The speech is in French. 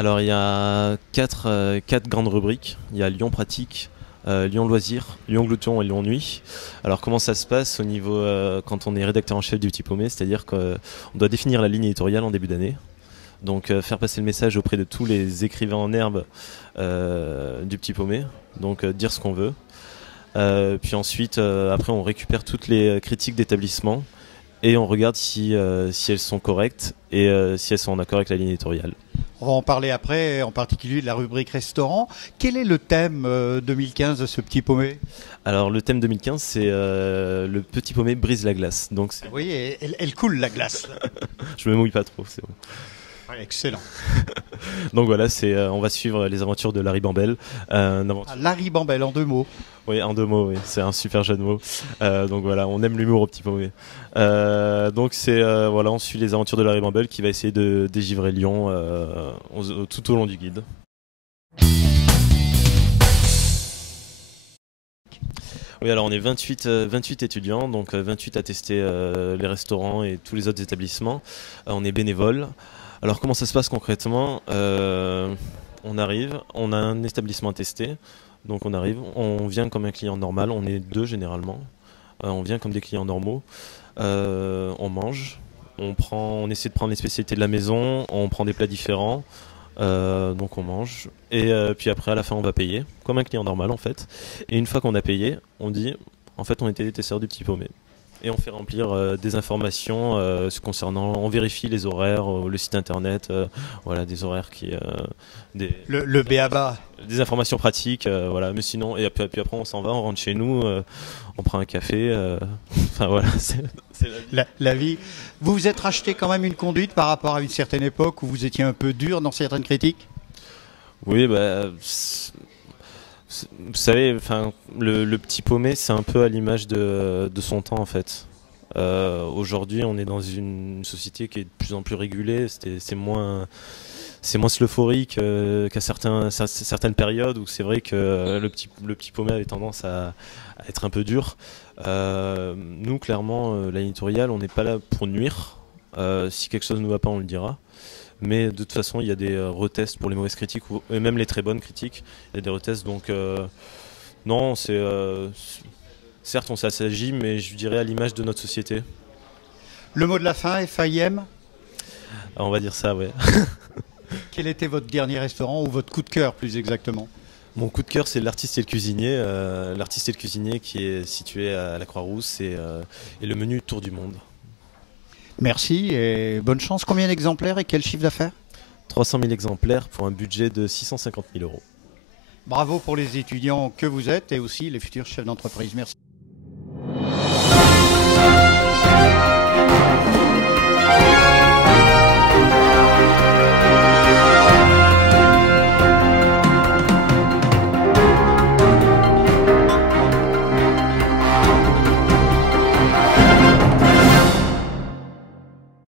Alors il y a quatre grandes rubriques. Il y a Lyon pratique, Lyon loisirs, Lyon glouton et Lyon nuit. Alors comment ça se passe au niveau quand on est rédacteur en chef du Petit Paumé, c'est-à-dire qu'on doit définir la ligne éditoriale en début d'année. Donc faire passer le message auprès de tous les écrivains en herbe du Petit Paumé, donc dire ce qu'on veut. Puis ensuite, après on récupère toutes les critiques d'établissement et on regarde si elles sont correctes et si elles sont en accord avec la ligne éditoriale. On va en parler après, en particulier de la rubrique restaurant. Quel est le thème 2015 de ce Petit Paumé? Alors le thème 2015 c'est le Petit Paumé brise la glace. Donc Oui, elle coule la glace. je me mouille pas trop, c'est bon. Ouais, excellent. Donc voilà, on va suivre les aventures de Larry Bambel. Larry Bambel en 2 mots. Oui, en 2 mots, oui. C'est un super jeu de mots. Donc voilà, on aime l'humour au Petit Paumé. Donc voilà, on suit les aventures de Larry Bambel qui va essayer de dégivrer Lyon tout au long du guide. Oui, alors on est 28 étudiants, donc 28 à tester les restaurants et tous les autres établissements. On est bénévoles. Alors comment ça se passe concrètement? On arrive, on a un établissement à tester, donc on arrive, on vient comme un client normal, on est deux généralement, on vient comme des clients normaux, on mange, on essaie de prendre les spécialités de la maison, on prend des plats différents, donc on mange, et puis après à la fin on va payer, comme un client normal en fait, et une fois qu'on a payé, on dit en fait on était des testeurs du Petit Paumé. Et on fait remplir des informations concernant, on vérifie les horaires, le site internet, voilà, des horaires Le B.A.B.A. des informations pratiques, voilà. Mais sinon, et puis après on s'en va, on rentre chez nous, on prend un café, enfin voilà, c'est La vie. Vous vous êtes racheté quand même une conduite par rapport à une certaine époque où vous étiez un peu dur dans certaines critiques? Oui, bah, vous savez, enfin, le Petit Paumé, c'est un peu à l'image de son temps en fait. Aujourd'hui, on est dans une société qui est de plus en plus régulée. C'est moins euphorique qu'à certaines périodes où c'est vrai que le petit Paumé avait tendance à être un peu dur. Nous, clairement, la ligne éditoriale, on n'est pas là pour nuire. Si quelque chose ne va pas, on le dira. Mais de toute façon, il y a des retests pour les mauvaises critiques et même les très bonnes critiques. Il y a des retests, donc non, certes, on s'agit, mais je dirais à l'image de notre société. Le mot de la fin, FAIM. On va dire ça, ouais. Quel était votre dernier restaurant ou votre coup de cœur plus exactement? Mon coup de cœur, c'est l'artiste et le cuisinier. L'artiste et le cuisinier qui est situé à la Croix-Rousse et le menu Tour du Monde. Merci et bonne chance. Combien d'exemplaires et quel chiffre d'affaires? 300 000 exemplaires pour un budget de 650 000 euros. Bravo pour les étudiants que vous êtes et aussi les futurs chefs d'entreprise. Merci.